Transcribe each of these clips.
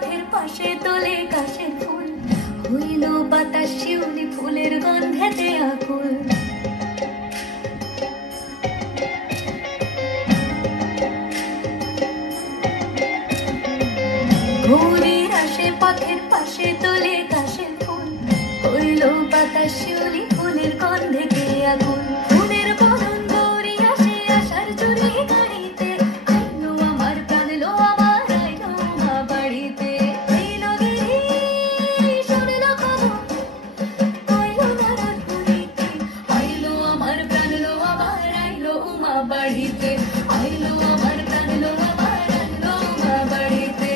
পথের পাশে তোলে কাশের ফুল, হইল বাতাস শিউলি ফুলের গন্ধেতে আকুল। গৌরীর আসে পথের পাশে তোলে কাশের ফুল, হইল বাতাস শিউলি ফুলের গন্ধেতে আকুল। ফুলের বরণ গৌরী আসে আশার জুড়ি গাড়িতে, আইলো আমার প্রাণ লো আমার আইলো মা বাড়িতে। আইলো গিরি শুনলো খবর, আইলো নারদ পুরীতে, আইলো আমার প্রাণ লো আমার আইলো মা বাড়িতে, আইলো আমার প্রাণ লো আমার আইলো মা বাড়িতে।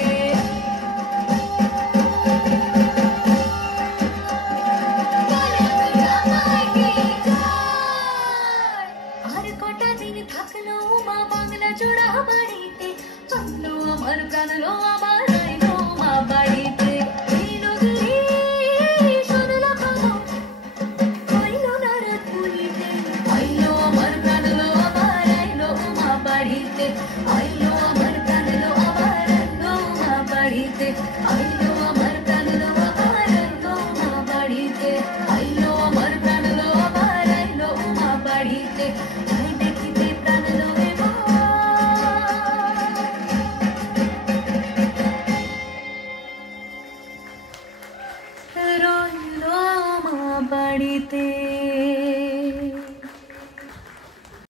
আর কটা দিন থাকলো মা বাংলা জোড়া বাড়িতে, আইলো আমার প্রাণ লো আমার আইলো মা বাড়িতে। আইলো গিরি শুনলো খবর, আইলো নারদ পুরীতে, আইলো আমার প্রাণ লো আমার আইলো মা বাড়িতে, আইলো আমার প্রাণ লো আমার আইলো মা বাড়িতে, আইলো আমার প্রাণ লো আমার আইলো মা বাড়িতে, আইলো আমার প্রাণ লো আমার আইলো মা বাড়িতে। তাই দেখিতে প্রাণ লো রইলো মা বাড়িতে।